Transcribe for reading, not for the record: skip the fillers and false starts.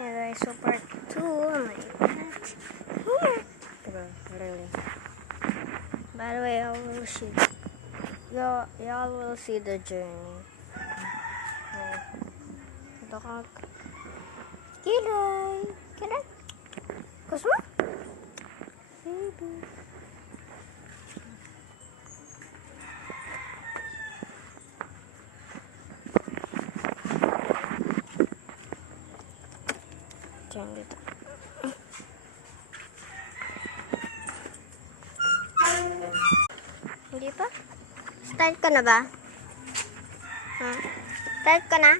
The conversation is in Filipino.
Yeah guys, so part 2, oh my god. Really. By the way, y'all will see the journey. Dog. Kilay! Kilay! Kusma? Baby. Diyan dito. Hindi pa? Start ka na ba? Ha? Start ka na?